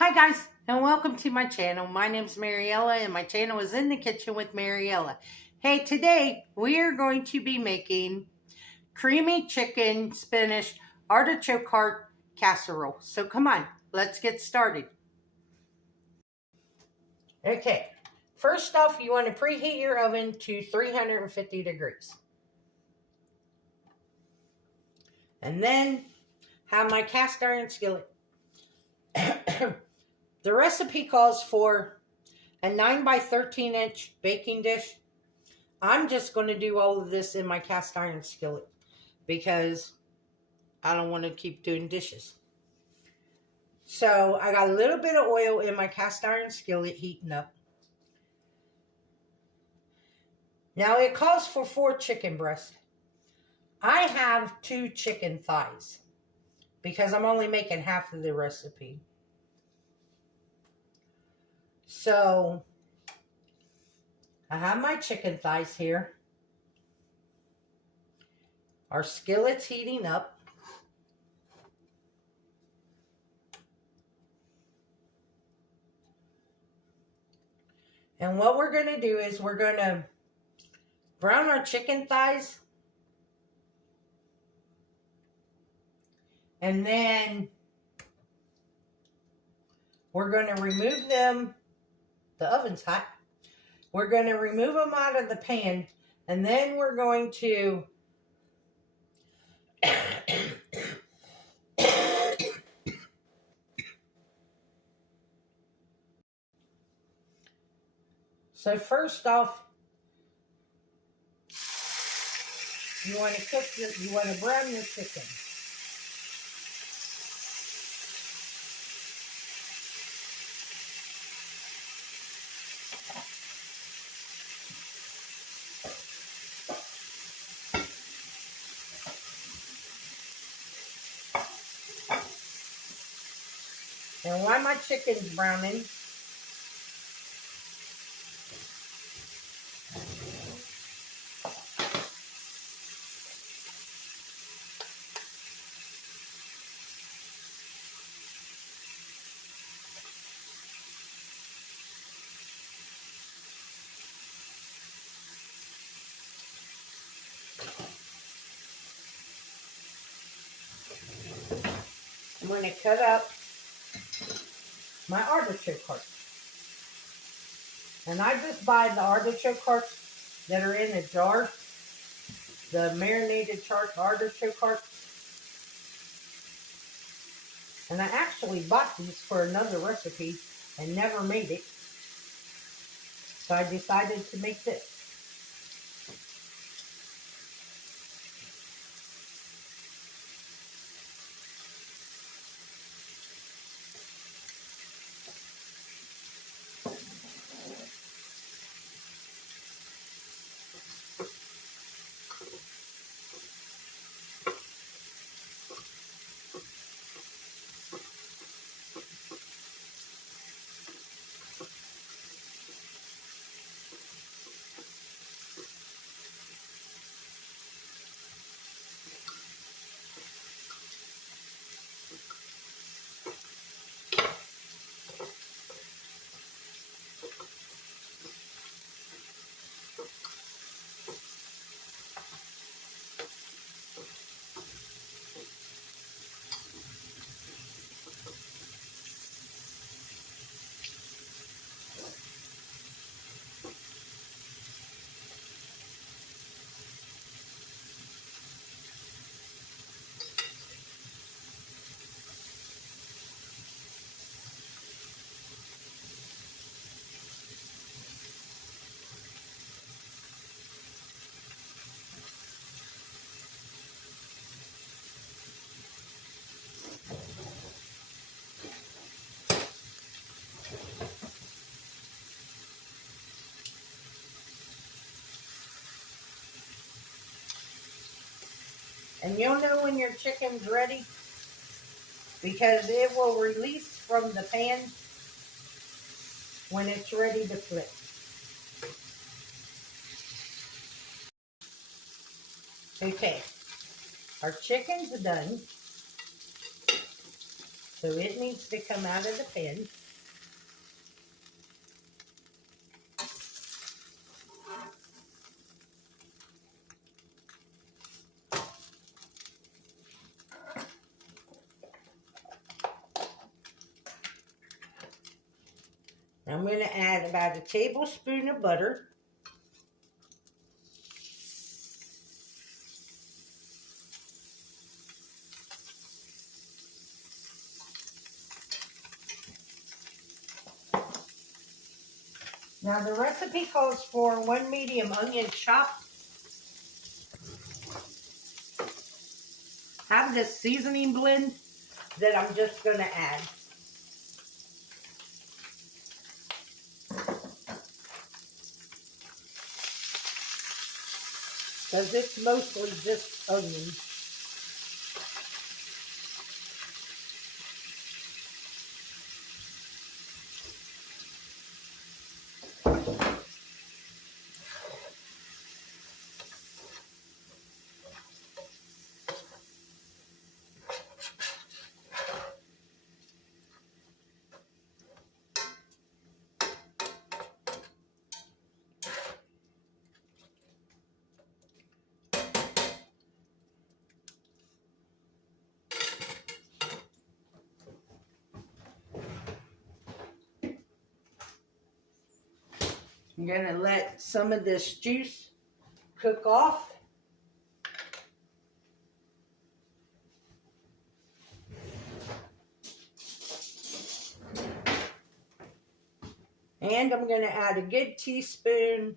Hi guys, and welcome to my channel. My name's Mariella, and my channel is In the Kitchen with Mariella. Hey, today we are going to be making creamy chicken spinach artichoke heart casserole. So come on, let's get started. Okay, first off, you want to preheat your oven to 350 degrees. And then have my cast iron skillet. The recipe calls for a 9 by 13 inch baking dish. I'm just going to do all of this in my cast iron skillet because I don't want to keep doing dishes. So I got a little bit of oil in my cast iron skillet heating up. Now it calls for 4 chicken breasts. I have 2 chicken thighs because I'm only making half of the recipe. So I have my chicken thighs here. Our skillet's heating up. And what we're going to do is we're going to brown our chicken thighs. And then we're going to remove them. The oven's hot. We're going to remove them out of the pan. And then we're going to so first off, you want to brown your chicken. And while my chicken's browning, I'm going to cut up my artichoke hearts. And I just buy the artichoke hearts that are in a jar, the marinated artichoke hearts. And I actually bought these for another recipe and never made it. So I decided to make this. And you'll know when your chicken's ready because it will release from the pan when it's ready to flip. Okay, our chicken's done. So it needs to come out of the pan. I'm going to add about a tablespoon of butter. Now the recipe calls for 1 medium onion chopped. Have this seasoning blend that I'm just going to add. Because it's mostly just onion. I'm going to let some of this juice cook off. And I'm going to add a good teaspoon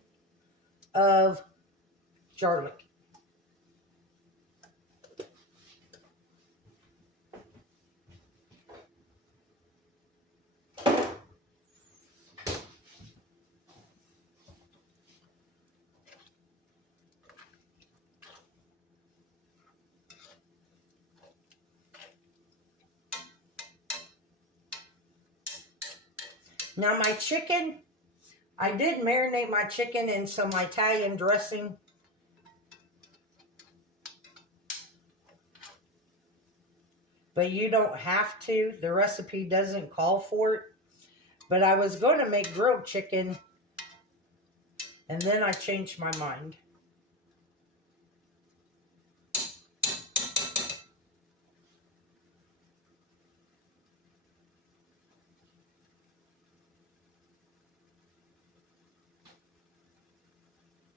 of garlic. Now my chicken, I did marinate my chicken in some Italian dressing. But you don't have to. The recipe doesn't call for it. But I was going to make grilled chicken, and then I changed my mind.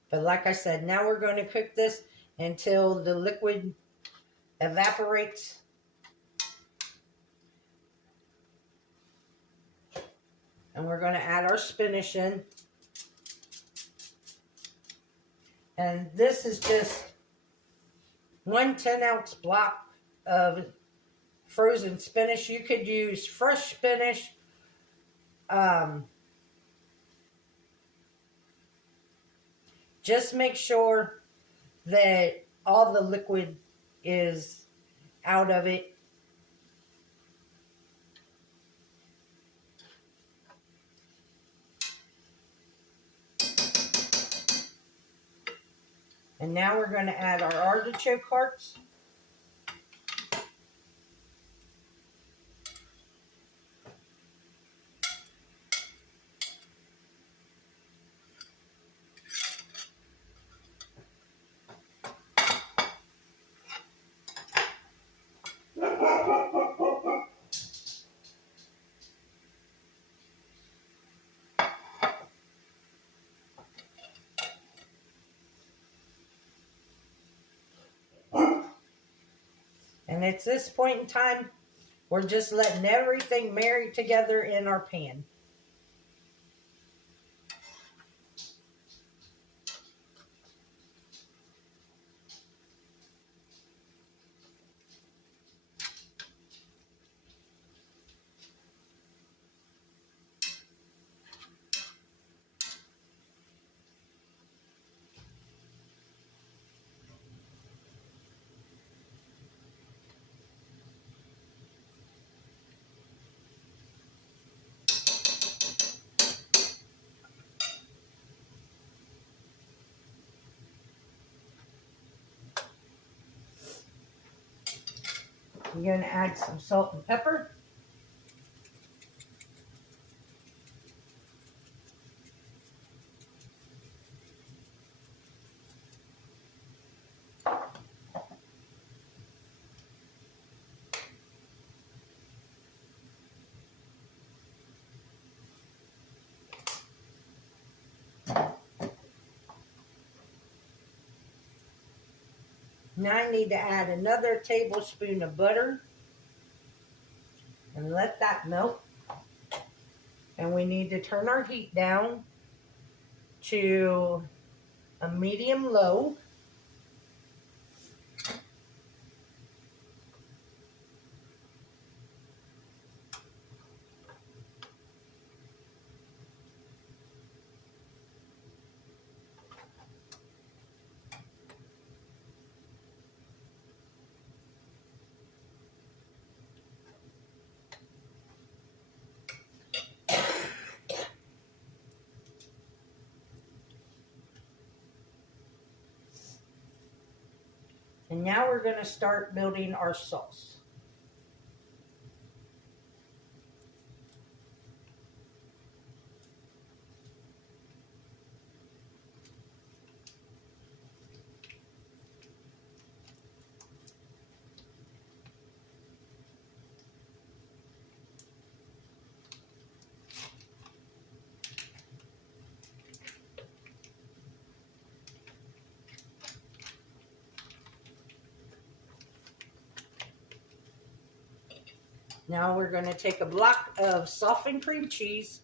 But like I said, now we're going to cook this until the liquid evaporates. And we're going to add our spinach in. And this is just 1 10-ounce block of frozen spinach. You could use fresh spinach. Just make sure that all the liquid is out of it. And now we're going to add our artichoke hearts. And at this point in time, we're just letting everything marry together in our pan. I'm going to add some salt and pepper. Now I need to add another tablespoon of butter and let that melt. And we need to turn our heat down to a medium low. And now we're going to start building our sauce. Now we're going to take a block of softened cream cheese.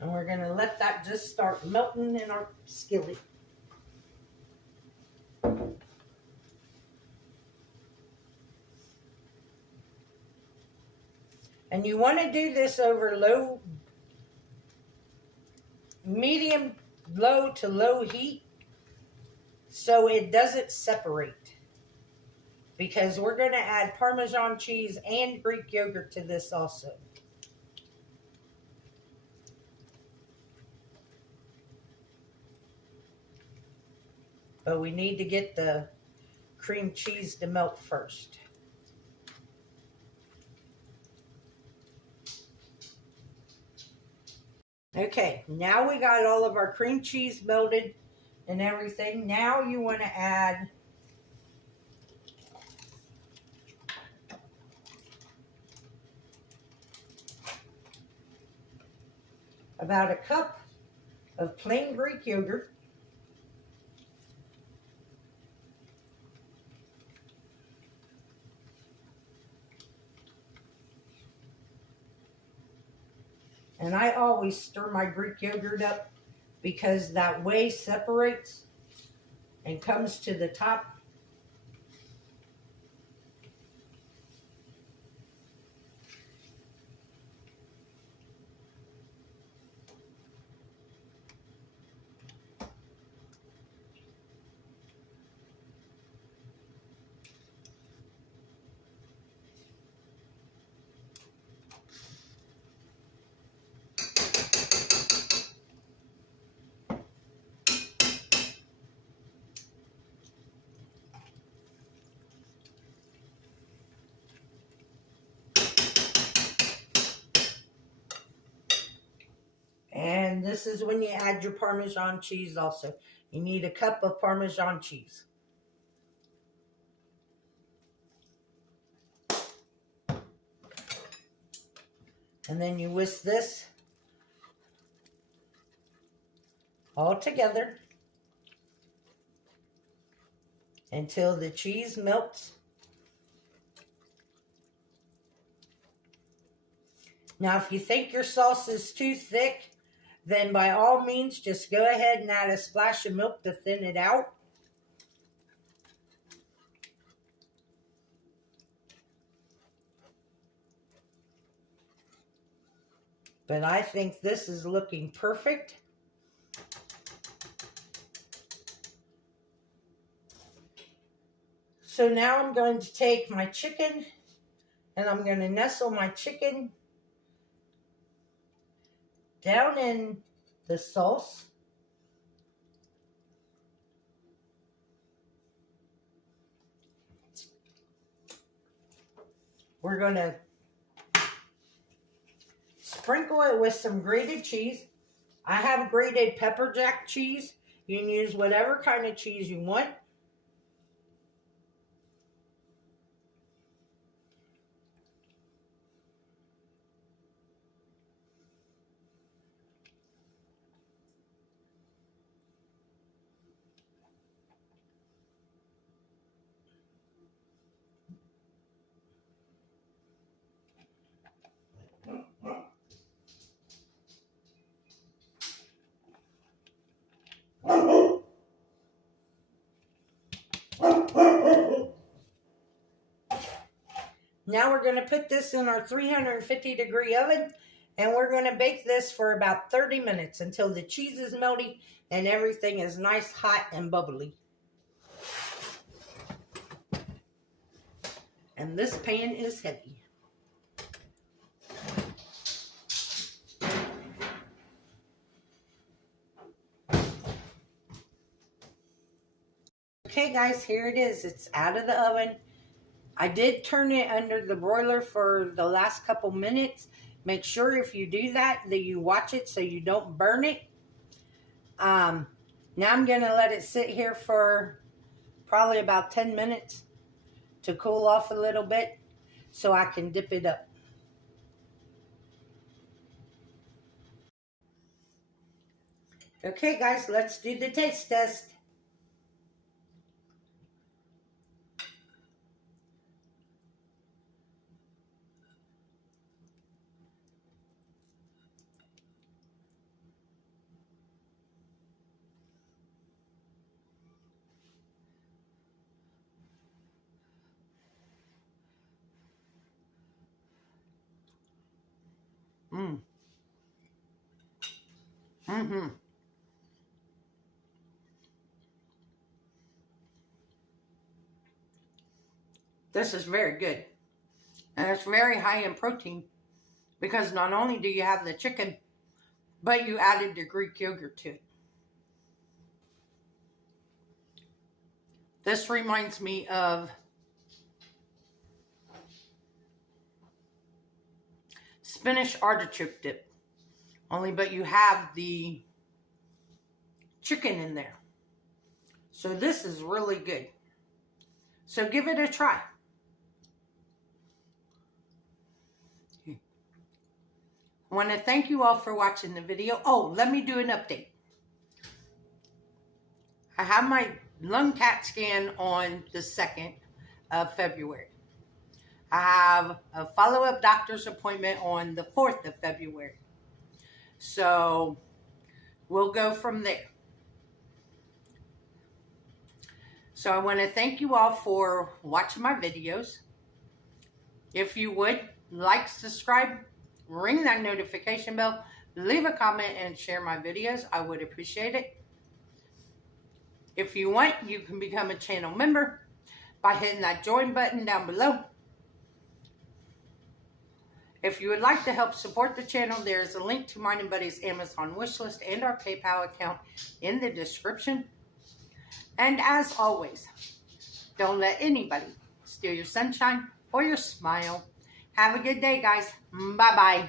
And we're going to let that just start melting in our skillet. And you want to do this over medium low to low heat so it doesn't separate. Because we're going to add Parmesan cheese and Greek yogurt to this also. But we need to get the cream cheese to melt first. Okay, now we got all of our cream cheese melted and everything. Now you want to add about a cup of plain Greek yogurt. And I always stir my Greek yogurt up because that whey separates and comes to the top. And this is when you add your Parmesan cheese also. You need a cup of Parmesan cheese. And then you whisk this all together until the cheese melts. Now, if you think your sauce is too thick, then by all means, just go ahead and add a splash of milk to thin it out. But I think this is looking perfect. So now I'm going to take my chicken and I'm going to nestle my chicken down in the sauce. We're going to Sprinkle it with some grated cheese. I have grated pepper jack cheese. You can use whatever kind of cheese you want. Now we're going to put this in our 350-degree oven, and we're going to bake this for about 30 minutes until the cheese is melty and everything is nice, hot, and bubbly. And this pan is heavy. Okay guys, here it is. It's out of the oven. I did turn it under the broiler for the last couple minutes. Make sure if you do that you watch it so you don't burn it. Now I'm going to let it sit here for probably about 10 minutes to cool off a little bit so I can dip it up. Okay guys, let's do the taste test. This is very good. And it's very high in protein because not only do you have the chicken, but you added the Greek yogurt to it. This reminds me of Spinach Artichoke dip. But you have the chicken in there. So this is really good. So give it a try. I want to thank you all for watching the video. Oh, let me do an update. I have my lung CAT scan on the 2nd of February. I have a follow-up doctor's appointment on the 4th of February. So we'll go from there. So I want to thank you all for watching my videos. If you would, like, subscribe, ring that notification bell, leave a comment, and share my videos. I would appreciate it. If you want, you can become a channel member by hitting that join button down below. If you would like to help support the channel, there is a link to mine and Buddy's Amazon wishlist and our PayPal account in the description. And as always, don't let anybody steal your sunshine or your smile. Have a good day, guys. Bye-bye.